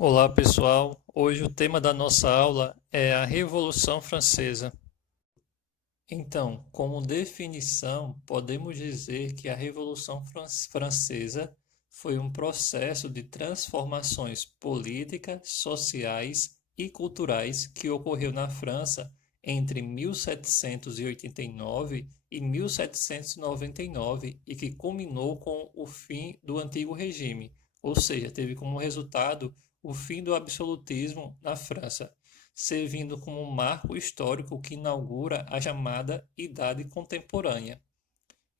Olá, pessoal. Hoje o tema da nossa aula é a Revolução Francesa. Então, como definição, podemos dizer que a Revolução Francesa foi um processo de transformações políticas, sociais e culturais que ocorreu na França entre 1789 e 1799 e que culminou com o fim do Antigo Regime, ou seja, teve como resultado o fim do absolutismo na França, servindo como um marco histórico que inaugura a chamada Idade Contemporânea.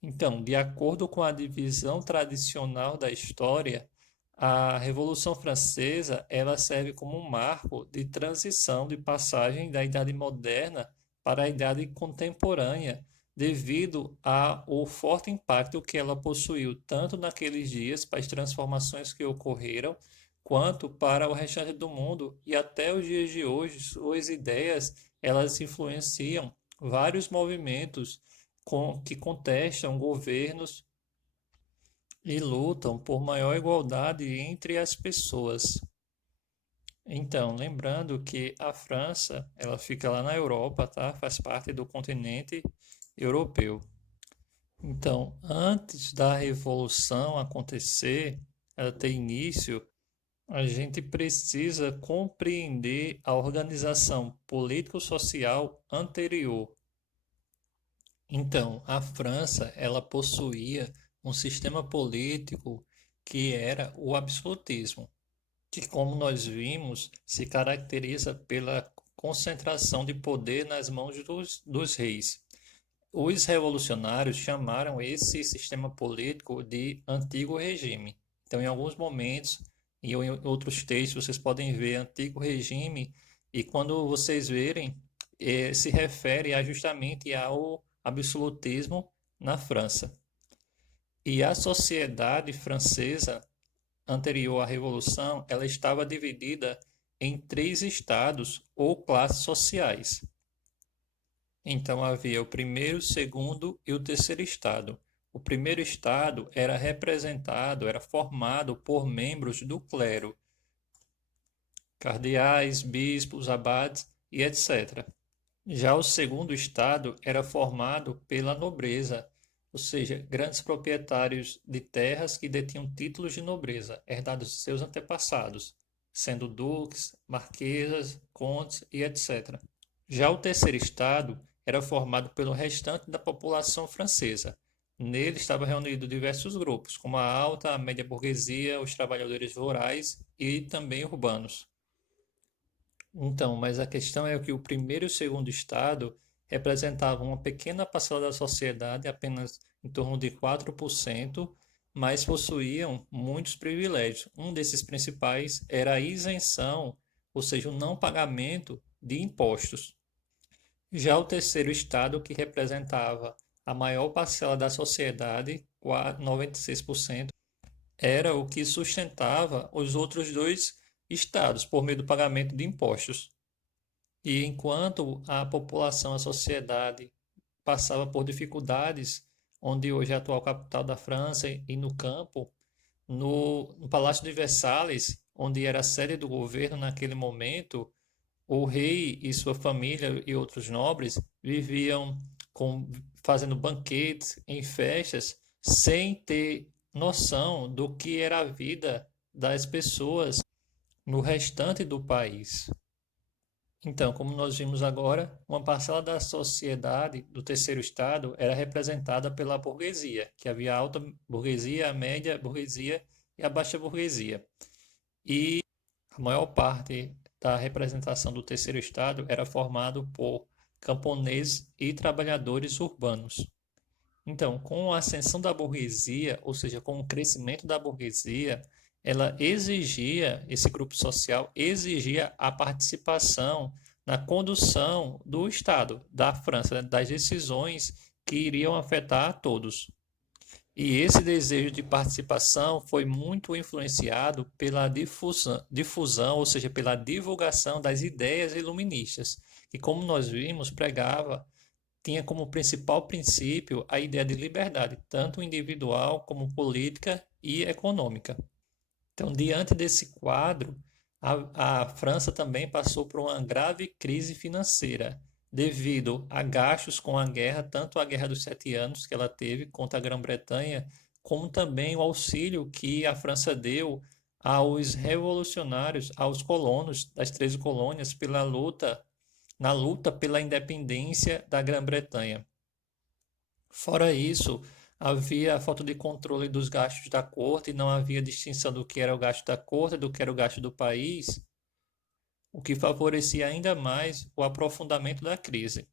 Então, de acordo com a divisão tradicional da história, a Revolução Francesa ela serve como um marco de transição de passagem da Idade Moderna para a Idade Contemporânea, devido ao forte impacto que ela possuiu tanto naqueles dias para as transformações que ocorreram, quanto para o restante do mundo e até os dias de hoje, suas ideias elas influenciam vários movimentos que contestam governos e lutam por maior igualdade entre as pessoas. Então, lembrando que a França, ela fica lá na Europa, tá? Faz parte do continente europeu. Então, antes da revolução acontecer, ela ter início, a gente precisa compreender a organização político-social anterior. Então, a França, ela possuía um sistema político que era o absolutismo, que, como nós vimos, se caracteriza pela concentração de poder nas mãos dos reis. Os revolucionários chamaram esse sistema político de Antigo Regime. Então, em alguns momentos e em outros textos, vocês podem ver Antigo Regime, e quando vocês verem, se refere justamente ao absolutismo na França. E a sociedade francesa anterior à Revolução, ela estava dividida em três estados ou classes sociais. Então havia o primeiro, o segundo e o terceiro estado. O primeiro estado era formado por membros do clero, cardeais, bispos, abades e etc. Já o segundo estado era formado pela nobreza, ou seja, grandes proprietários de terras que detinham títulos de nobreza, herdados de seus antepassados, sendo duques, marquesas, condes e etc. Já o terceiro estado era formado pelo restante da população francesa. Nele estavam reunidos diversos grupos, como a alta, a média burguesia, os trabalhadores rurais e também urbanos. Então, mas a questão é que o primeiro e o segundo estado representavam uma pequena parcela da sociedade, apenas em torno de 4%, mas possuíam muitos privilégios. Um desses principais era a isenção, ou seja, o não pagamento de impostos. Já o terceiro estado, que representava a maior parcela da sociedade, 96%, era o que sustentava os outros dois estados por meio do pagamento de impostos. E enquanto a população, a sociedade passava por dificuldades, onde hoje é a atual capital da França e no campo, no Palácio de Versalhes, onde era a sede do governo naquele momento, o rei e sua família e outros nobres viviam fazendo banquetes em festas sem ter noção do que era a vida das pessoas no restante do país. Então, como nós vimos agora, uma parcela da sociedade do terceiro estado era representada pela burguesia, que havia a alta burguesia, a média burguesia e a baixa burguesia. E a maior parte da representação do terceiro estado era formado por camponeses e trabalhadores urbanos. Então, com a ascensão da burguesia, ou seja, com o crescimento da burguesia, ela exigia, esse grupo social exigia a participação na condução do Estado, da França, né, das decisões que iriam afetar a todos. E esse desejo de participação foi muito influenciado pela difusão, ou seja, pela divulgação das ideias iluministas, que, como nós vimos, pregava, tinha como principal princípio a ideia de liberdade, tanto individual como política e econômica. Então, diante desse quadro, A França também passou por uma grave crise financeira, devido a gastos com a guerra, tanto a Guerra dos Sete Anos que ela teve contra a Grã-Bretanha, como também o auxílio que a França deu aos revolucionários, aos colonos das 13 colônias, na luta pela independência da Grã-Bretanha. Fora isso, havia a falta de controle dos gastos da corte e não havia distinção do que era o gasto da corte e do que era o gasto do país, o que favorecia ainda mais o aprofundamento da crise.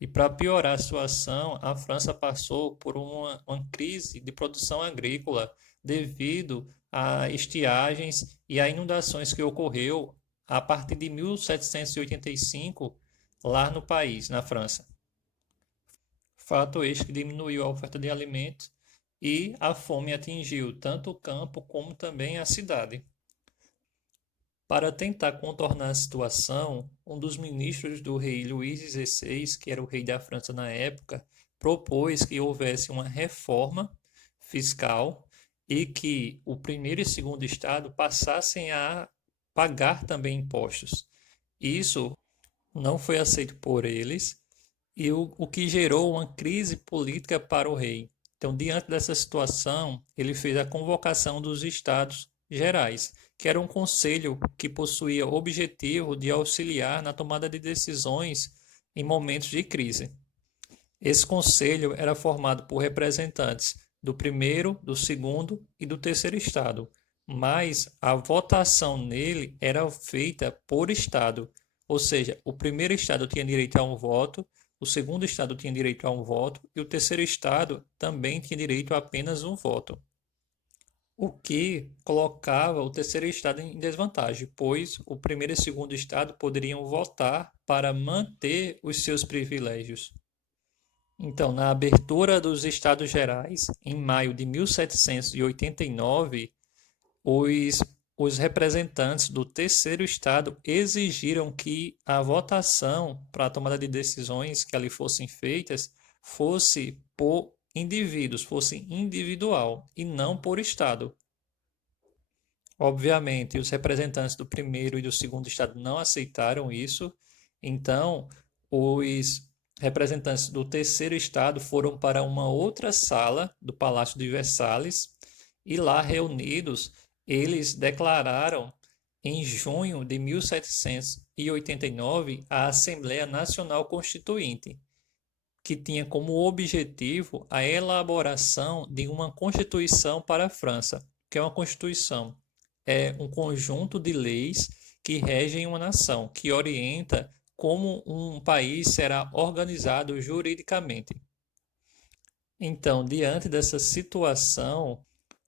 E para piorar a situação, a França passou por uma crise de produção agrícola devido a estiagens e a inundações que ocorreu a partir de 1785 lá no país, na França. Fato este que diminuiu a oferta de alimentos e a fome atingiu tanto o campo como também a cidade. Para tentar contornar a situação, um dos ministros do rei Luís XVI, que era o rei da França na época, propôs que houvesse uma reforma fiscal e que o primeiro e segundo estado passassem a pagar também impostos. Isso não foi aceito por eles e o que gerou uma crise política para o rei. Então, diante dessa situação, ele fez a convocação dos Estados Gerais, que era um conselho que possuía o objetivo de auxiliar na tomada de decisões em momentos de crise. Esse conselho era formado por representantes do primeiro, do segundo e do terceiro estado, mas a votação nele era feita por estado, ou seja, o primeiro estado tinha direito a um voto, o segundo estado tinha direito a um voto e o terceiro estado também tinha direito a apenas um voto. O que colocava o terceiro estado em desvantagem, pois o primeiro e segundo estado poderiam votar para manter os seus privilégios. Então, na abertura dos Estados Gerais, em maio de 1789, os representantes do terceiro estado exigiram que a votação para a tomada de decisões que ali fossem feitas fosse por indivíduos, fosse individual e não por estado. Obviamente, os representantes do primeiro e do segundo estado não aceitaram isso, então os representantes do terceiro estado foram para uma outra sala do Palácio de Versalhes e lá reunidos eles declararam em junho de 1789 a Assembleia Nacional Constituinte, que tinha como objetivo a elaboração de uma constituição para a França. O que é uma constituição? É um conjunto de leis que regem uma nação, que orienta como um país será organizado juridicamente. Então, diante dessa situação,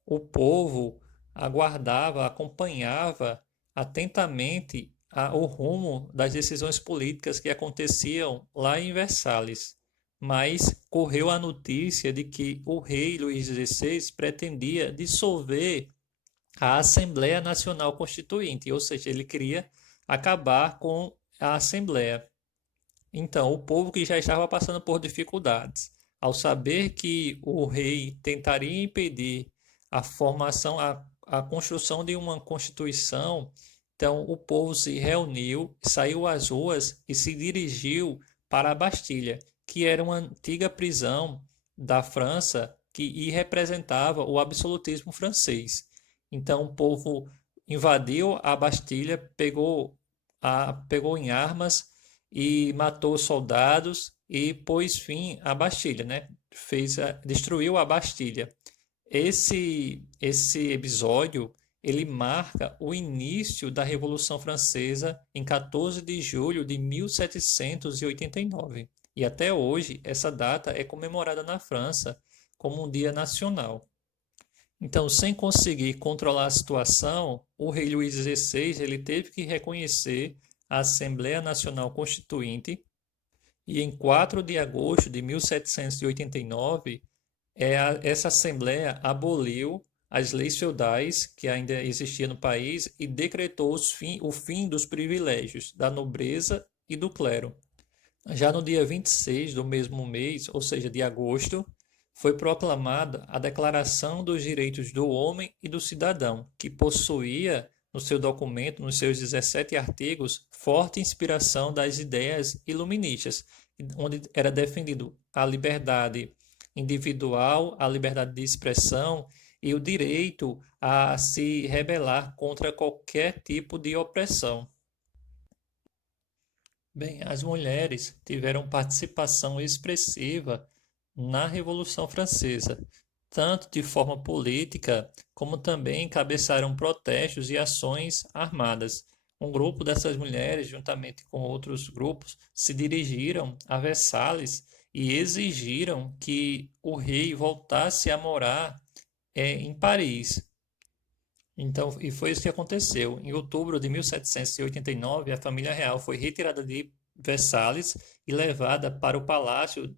o povo aguardava, acompanhava atentamente o rumo das decisões políticas que aconteciam lá em Versalhes. Mas correu a notícia de que o rei Luís XVI pretendia dissolver a Assembleia Nacional Constituinte, ou seja, ele queria acabar com a Assembleia. Então, o povo que já estava passando por dificuldades, ao saber que o rei tentaria impedir a formação, a construção de uma constituição, então o povo se reuniu, saiu às ruas e se dirigiu para a Bastilha, que era uma antiga prisão da França que representava o absolutismo francês. Então o povo invadiu a Bastilha, pegou em armas e matou soldados e pôs fim à Bastilha, né? Destruiu a Bastilha. Esse episódio ele marca o início da Revolução Francesa em 14 de julho de 1789. E até hoje essa data é comemorada na França como um dia nacional. Então, sem conseguir controlar a situação, o rei Luís XVI ele teve que reconhecer a Assembleia Nacional Constituinte e em 4 de agosto de 1789, essa Assembleia aboliu as leis feudais que ainda existiam no país e decretou o fim dos privilégios da nobreza e do clero. Já no dia 26 do mesmo mês, ou seja, de agosto, foi proclamada a Declaração dos Direitos do Homem e do Cidadão, que possuía no seu documento, nos seus 17 artigos, forte inspiração das ideias iluministas, onde era defendido a liberdade individual, a liberdade de expressão e o direito a se rebelar contra qualquer tipo de opressão. Bem, as mulheres tiveram participação expressiva na Revolução Francesa, tanto de forma política, como também encabeçaram protestos e ações armadas. Um grupo dessas mulheres, juntamente com outros grupos, se dirigiram a Versalhes e exigiram que o rei voltasse a morar em Paris. Então, e foi isso que aconteceu. Em outubro de 1789, a família real foi retirada de Versalhes e levada para o Palácio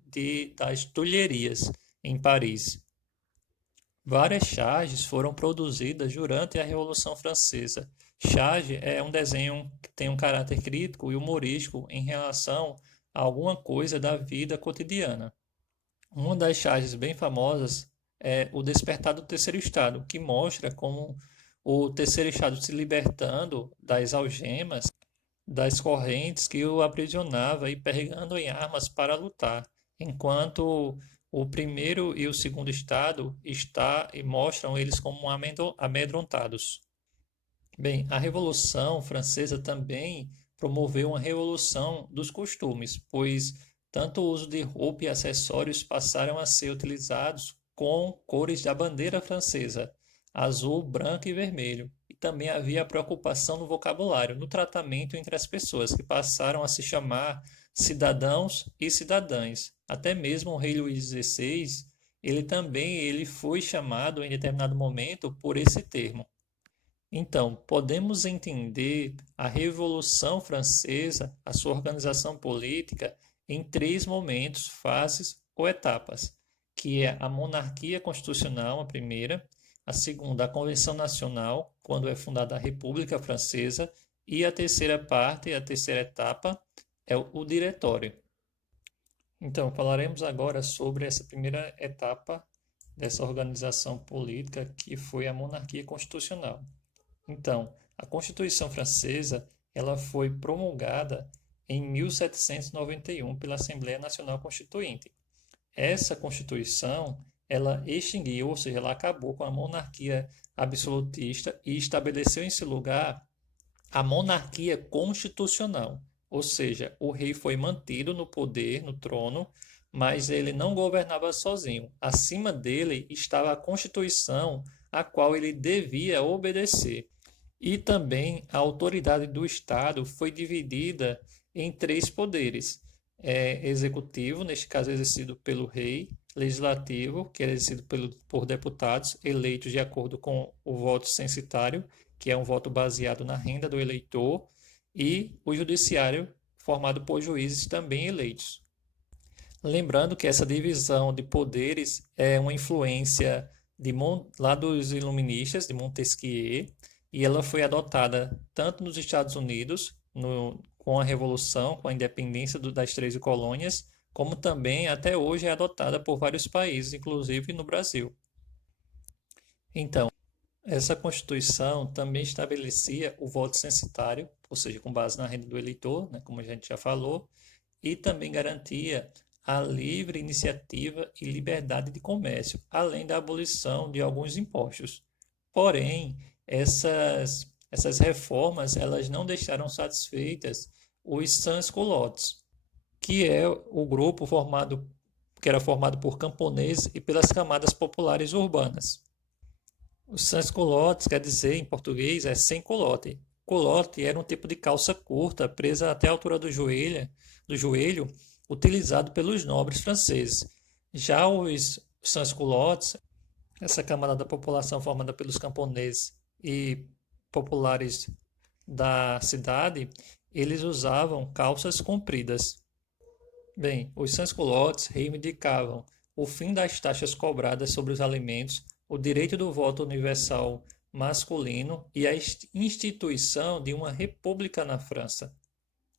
das Tulherias, em Paris. Várias charges foram produzidas durante a Revolução Francesa. Charge é um desenho que tem um caráter crítico e humorístico em relação a alguma coisa da vida cotidiana. Uma das charges bem famosas é o Despertar do Terceiro Estado, que mostra como o terceiro estado se libertando das algemas, das correntes que o aprisionava e pegando em armas para lutar, enquanto o primeiro e o segundo estado está e mostram eles como amedrontados. Bem, a Revolução Francesa também promoveu uma revolução dos costumes, pois tanto o uso de roupa e acessórios passaram a ser utilizados com cores da bandeira francesa, azul, branco e vermelho. E também havia preocupação no vocabulário, no tratamento entre as pessoas, que passaram a se chamar cidadãos e cidadãs. Até mesmo o rei Luís XVI, ele foi chamado em determinado momento por esse termo. Então, podemos entender a Revolução Francesa, a sua organização política, em três momentos, fases ou etapas, que é a monarquia constitucional, a primeira, a segunda, a Convenção Nacional, quando é fundada a República Francesa, e a terceira parte, a terceira etapa, é o Diretório. Então, falaremos agora sobre essa primeira etapa dessa organização política, que foi a monarquia constitucional. Então, a Constituição Francesa, ela foi promulgada em 1791 pela Assembleia Nacional Constituinte. Essa Constituição, ela extinguiu, ou seja, ela acabou com a monarquia absolutista e estabeleceu em seu lugar a monarquia constitucional, ou seja, o rei foi mantido no poder, no trono, mas ele não governava sozinho. Acima dele estava a Constituição, a qual ele devia obedecer. E também a autoridade do Estado foi dividida em três poderes: executivo, neste caso exercido pelo rei; legislativo, que é exercido por deputados eleitos de acordo com o voto censitário, que é um voto baseado na renda do eleitor; e o judiciário, formado por juízes também eleitos. Lembrando que essa divisão de poderes é uma influência lá dos iluministas, de Montesquieu, e ela foi adotada tanto nos Estados Unidos, com a Revolução, com a independência das 13 colônias, como também até hoje é adotada por vários países, inclusive no Brasil. Então, essa Constituição também estabelecia o voto censitário, ou seja, com base na renda do eleitor, né, como a gente já falou, e também garantia a livre iniciativa e liberdade de comércio, além da abolição de alguns impostos. Porém, essas reformas elas não deixaram satisfeitas os sans-culottes, que é o grupo que era formado por camponeses e pelas camadas populares urbanas. Os sans-culottes quer dizer, em português, é sem culotte. Culotte era um tipo de calça curta, presa até a altura do joelho, utilizado pelos nobres franceses. Já os sans-culottes, essa camada da população formada pelos camponeses e populares da cidade, eles usavam calças compridas. Bem, os sans-culottes reivindicavam o fim das taxas cobradas sobre os alimentos, o direito do voto universal masculino e a instituição de uma república na França.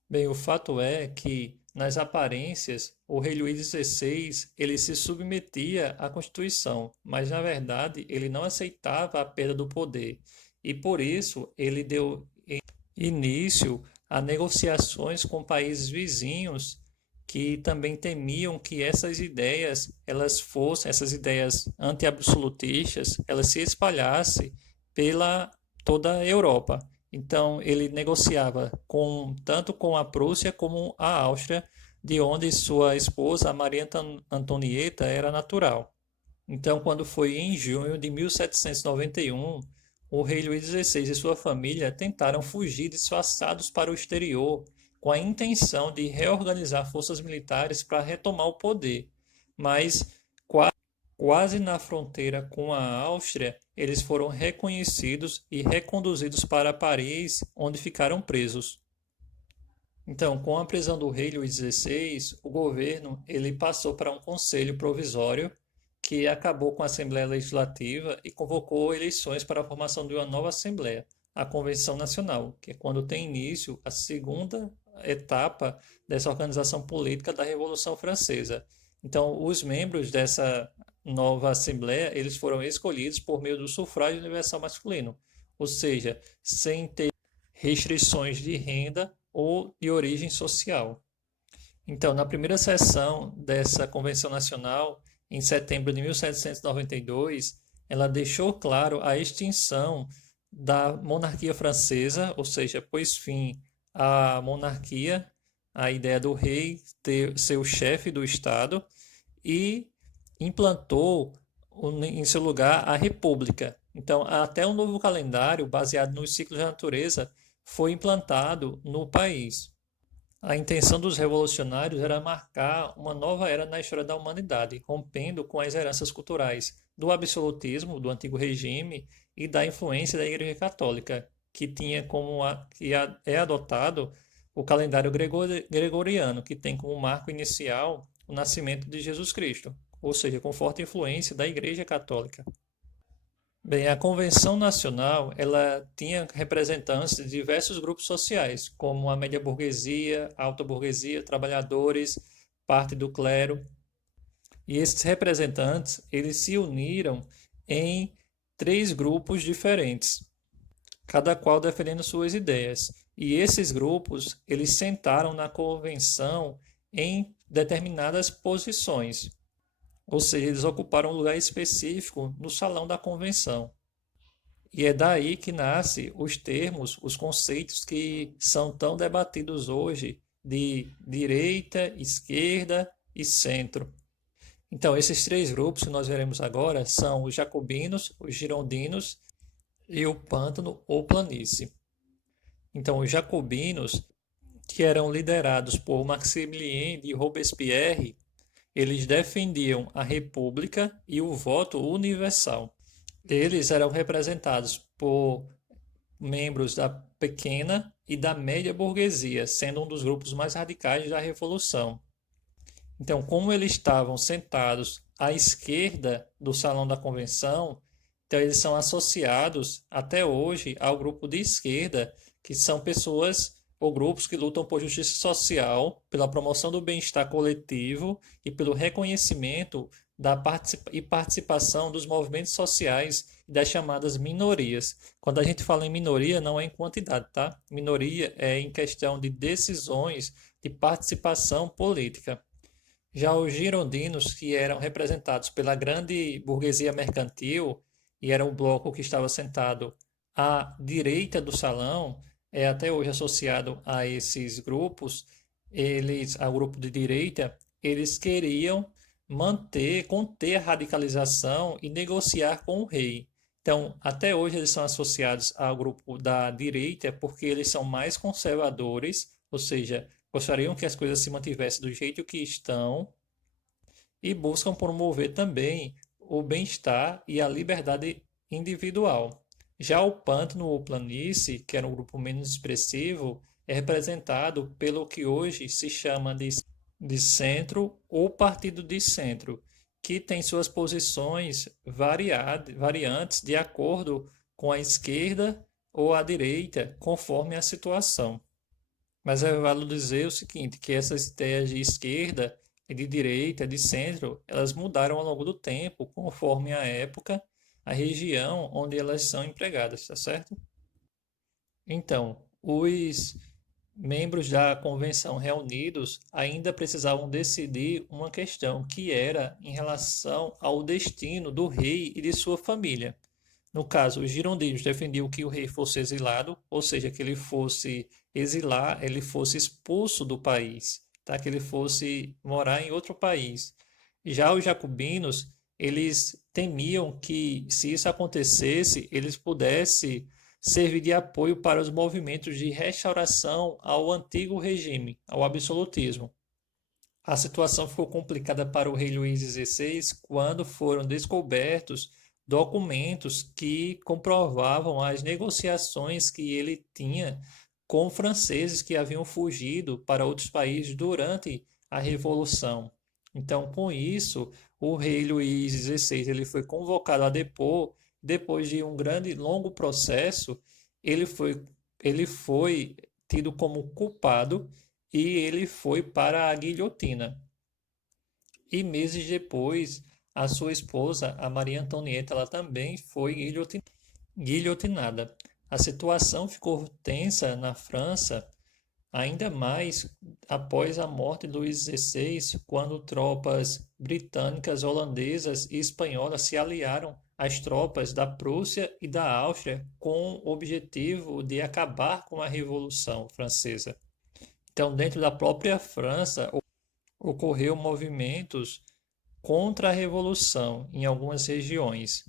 Bem, o fato é que, nas aparências, o rei Luís XVI ele se submetia à Constituição, mas, na verdade, ele não aceitava a perda do poder e por isso ele deu início a negociações com países vizinhos que também temiam que essas ideias anti-absolutistas, elas se espalhassem pela toda a Europa. Então ele negociava tanto com a Prússia como a Áustria, de onde sua esposa, Maria Antonieta, era natural. Então, quando foi em junho de 1791, o rei Luís XVI e sua família tentaram fugir disfarçados para o exterior, com a intenção de reorganizar forças militares para retomar o poder. Mas, quase na fronteira com a Áustria, eles foram reconhecidos e reconduzidos para Paris, onde ficaram presos. Então, com a prisão do rei Luís XVI, o governo ele passou para um conselho provisório que acabou com a Assembleia Legislativa e convocou eleições para a formação de uma nova Assembleia, a Convenção Nacional, que é quando tem início a segunda etapa dessa organização política da Revolução Francesa. Então, os membros dessa nova Assembleia, eles foram escolhidos por meio do sufrágio universal masculino, ou seja, sem ter restrições de renda ou de origem social. Então, na primeira sessão dessa Convenção Nacional, em setembro de 1792, ela deixou claro a extinção da monarquia francesa, ou seja, pôs fim à monarquia, a ideia do rei ser o chefe do Estado, e implantou em seu lugar a república. Então, até um novo calendário baseado nos ciclos da natureza foi implantado no país. A intenção dos revolucionários era marcar uma nova era na história da humanidade, rompendo com as heranças culturais do absolutismo do antigo regime e da influência da Igreja Católica, que tinha é adotado o calendário gregoriano, que tem como marco inicial o nascimento de Jesus Cristo, ou seja, com forte influência da Igreja Católica. Bem, a Convenção Nacional, ela tinha representantes de diversos grupos sociais, como a média burguesia, a alta burguesia, trabalhadores, parte do clero. E esses representantes, eles se uniram em 3 grupos diferentes, cada qual defendendo suas ideias. E esses grupos, eles sentaram na convenção em determinadas posições. Ou seja, eles ocuparam um lugar específico no salão da convenção. E é daí que nascem os termos, os conceitos que são tão debatidos hoje de direita, esquerda e centro. Então, esses 3 grupos que nós veremos agora são os jacobinos, os girondinos e o pântano ou planície. Então, os jacobinos, que eram liderados por Maximilien de Robespierre, eles defendiam a república e o voto universal. Eles eram representados por membros da pequena e da média burguesia, sendo um dos grupos mais radicais da Revolução. Então, como eles estavam sentados à esquerda do Salão da Convenção, então eles são associados até hoje ao grupo de esquerda, que são pessoas ou grupos que lutam por justiça social, pela promoção do bem-estar coletivo e pelo reconhecimento e participação dos movimentos sociais e das chamadas minorias. Quando a gente fala em minoria, não é em quantidade, tá? Minoria é em questão de decisões de participação política. Já os girondinos, que eram representados pela grande burguesia mercantil, e era um bloco que estava sentado à direita do salão, é até hoje associado a esses grupos, ao grupo de direita, eles queriam conter a radicalização e negociar com o rei. Então, até hoje eles são associados ao grupo da direita porque eles são mais conservadores, ou seja, gostariam que as coisas se mantivessem do jeito que estão e buscam promover também o bem-estar e a liberdade individual. Já o pântano ou planície, que era um grupo menos expressivo, é representado pelo que hoje se chama de centro ou partido de centro, que tem suas posições variantes de acordo com a esquerda ou a direita, conforme a situação. Mas é válido dizer o seguinte, que essas ideias de esquerda e de direita, de centro, elas mudaram ao longo do tempo, conforme a época, a região onde elas são empregadas, tá certo? Então, os membros da convenção reunidos ainda precisavam decidir uma questão que era em relação ao destino do rei e de sua família. No caso, os girondinos defendiam que o rei fosse exilado, ou seja, que ele fosse exilar, ele fosse expulso do país, tá? Que ele fosse morar em outro país. Já os jacobinos, eles temiam que, se isso acontecesse, eles pudessem servir de apoio para os movimentos de restauração ao antigo regime, ao absolutismo. A situação ficou complicada para o rei Luís XVI quando foram descobertos documentos que comprovavam as negociações que ele tinha com franceses que haviam fugido para outros países durante a Revolução. Então, com isso, o rei Luís XVI ele foi convocado a depor. Depois de um grande, longo processo, ele foi, ele foi tido como culpado e ele foi para a guilhotina. E meses depois, a sua esposa, a Maria Antonieta, ela também foi guilhotinada. A situação ficou tensa na França, ainda mais após a morte de Luís XVI, quando tropas britânicas, holandesas e espanholas se aliaram às tropas da Prússia e da Áustria com o objetivo de acabar com a Revolução Francesa. Então, dentro da própria França, ocorreu movimentos contra a Revolução em algumas regiões,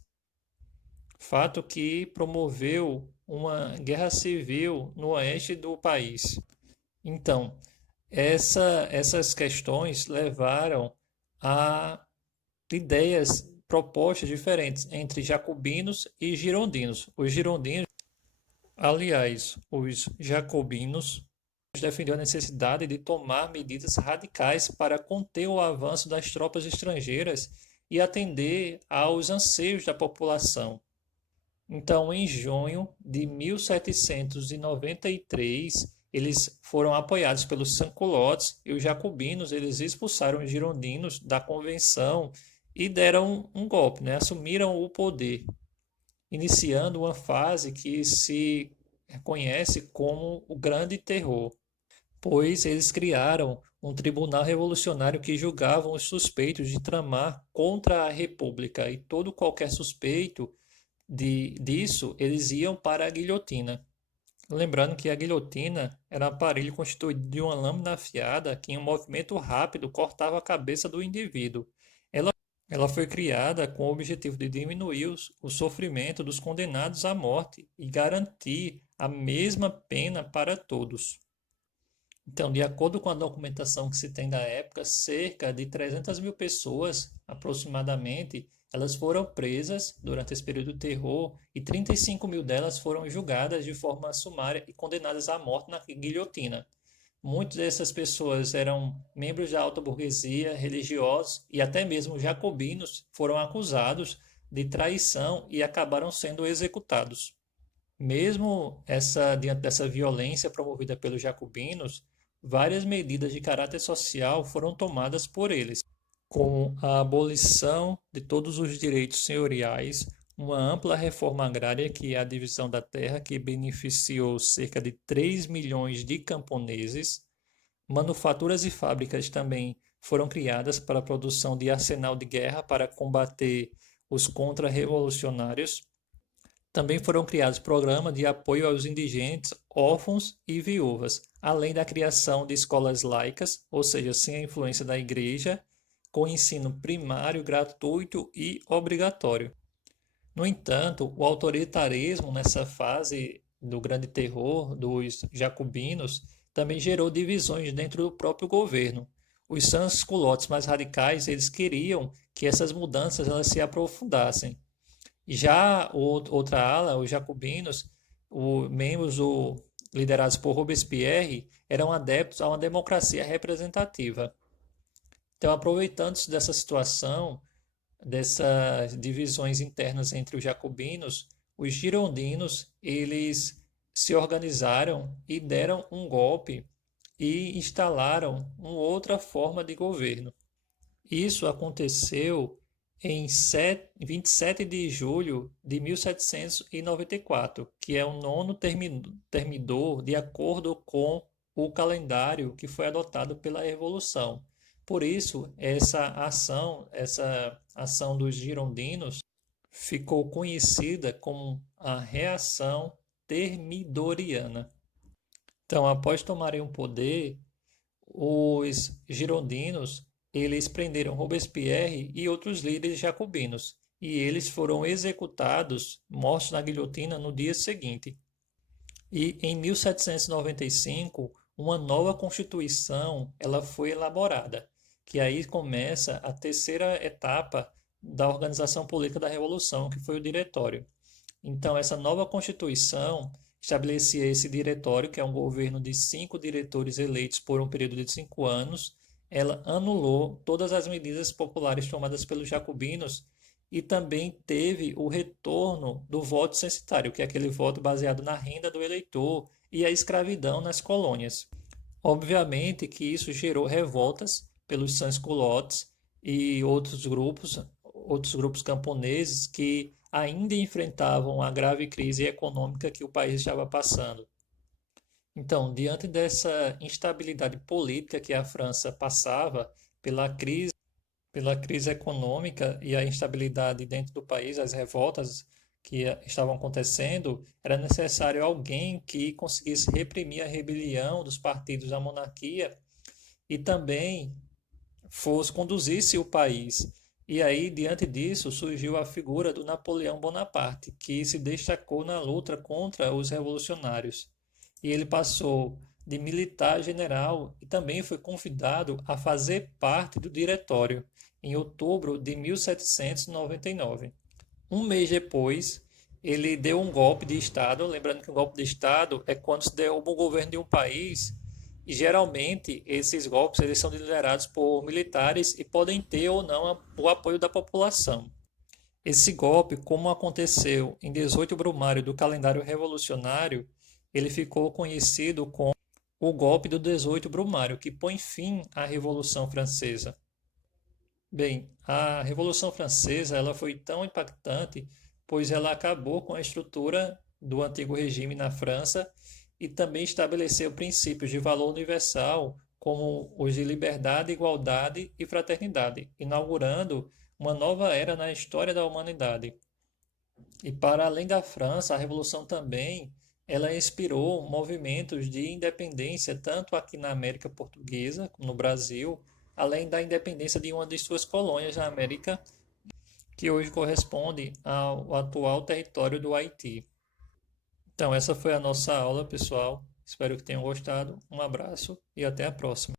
fato que promoveu uma guerra civil no oeste do país. Então, essas questões levaram a ideias, propostas diferentes entre jacobinos e girondinos. Os jacobinos defendiam a necessidade de tomar medidas radicais para conter o avanço das tropas estrangeiras e atender aos anseios da população. Então, em junho de 1793, eles foram apoiados pelos sansculottes e os jacobinos, eles expulsaram os girondinos da convenção e deram um golpe, né? Assumiram o poder, iniciando uma fase que se conhece como o Grande Terror, pois eles criaram um tribunal revolucionário que julgava os suspeitos de tramar contra a República, e todo qualquer suspeito disso, eles iam para a guilhotina. Lembrando que a guilhotina era um aparelho constituído de uma lâmina afiada que, em um movimento rápido, cortava a cabeça do indivíduo. Ela foi criada com o objetivo de diminuir o sofrimento dos condenados à morte e garantir a mesma pena para todos. Então, de acordo com a documentação que se tem da época, cerca de 300 mil pessoas, aproximadamente, elas foram presas durante esse período de terror e 35 mil delas foram julgadas de forma sumária e condenadas à morte na guilhotina. Muitas dessas pessoas eram membros da alta burguesia, religiosos e até mesmo jacobinos foram acusados de traição e acabaram sendo executados. Mesmo diante dessa violência promovida pelos jacobinos, várias medidas de caráter social foram tomadas por eles, como a abolição de todos os direitos senhoriais, uma ampla reforma agrária, que é a divisão da terra, que beneficiou cerca de 3 milhões de camponeses. Manufaturas e fábricas também foram criadas para a produção de arsenal de guerra para combater os contra-revolucionários. Também foram criados programas de apoio aos indigentes, órfãos e viúvas, além da criação de escolas laicas, ou seja, sem a influência da igreja, com ensino primário, gratuito e obrigatório. No entanto, o autoritarismo nessa fase do Grande Terror dos jacobinos também gerou divisões dentro do próprio governo. Os sans-culottes mais radicais, eles queriam que essas mudanças elas se aprofundassem. Já outra ala, os jacobinos, membros liderados por Robespierre, eram adeptos a uma democracia representativa. Então, aproveitando-se dessa situação, dessas divisões internas entre os jacobinos, os girondinos, eles se organizaram e deram um golpe e instalaram uma outra forma de governo. Isso aconteceu em 27 de julho de 1794, que é o nono termidor de acordo com o calendário que foi adotado pela Revolução. Por isso, essa ação dos girondinos ficou conhecida como a Reação Termidoriana. Então, após tomarem o poder, os girondinos, eles prenderam Robespierre e outros líderes jacobinos, e eles foram executados, mortos na guilhotina no dia seguinte. E em 1795, uma nova constituição, ela foi elaborada, que aí começa a terceira etapa da organização política da Revolução, que foi o Diretório. Então, essa nova constituição estabelecia esse diretório, que é um governo de 5 diretores eleitos por um período de 5 anos. Ela anulou todas as medidas populares tomadas pelos jacobinos e também teve o retorno do voto censitário, que é aquele voto baseado na renda do eleitor, e a escravidão nas colônias. Obviamente que isso gerou revoltas pelos sans-culottes e outros grupos camponeses que ainda enfrentavam a grave crise econômica que o país estava passando. Então, diante dessa instabilidade política que a França passava pela crise econômica e a instabilidade dentro do país, as revoltas que estavam acontecendo, era necessário alguém que conseguisse reprimir a rebelião dos partidos da monarquia e também conduzisse o país. E aí, diante disso, surgiu a figura do Napoleão Bonaparte, que se destacou na luta contra os revolucionários. E ele passou de militar a general e também foi convidado a fazer parte do diretório em outubro de 1799. Um mês depois, ele deu um golpe de Estado. Lembrando que um golpe de Estado é quando se derruba o governo de um país, e geralmente esses golpes eles são liderados por militares e podem ter ou não o apoio da população. Esse golpe, como aconteceu em 18 Brumário do calendário revolucionário, ele ficou conhecido como o golpe do 18 Brumário, que põe fim à Revolução Francesa. Bem, a Revolução Francesa ela foi tão impactante, pois ela acabou com a estrutura do antigo regime na França e também estabeleceu princípios de valor universal, como os de liberdade, igualdade e fraternidade, inaugurando uma nova era na história da humanidade. E para além da França, a Revolução também ela inspirou movimentos de independência tanto aqui na América Portuguesa como no Brasil, além da independência de uma de suas colônias na América, que hoje corresponde ao atual território do Haiti. Então, essa foi a nossa aula, pessoal. Espero que tenham gostado. Um abraço e até a próxima.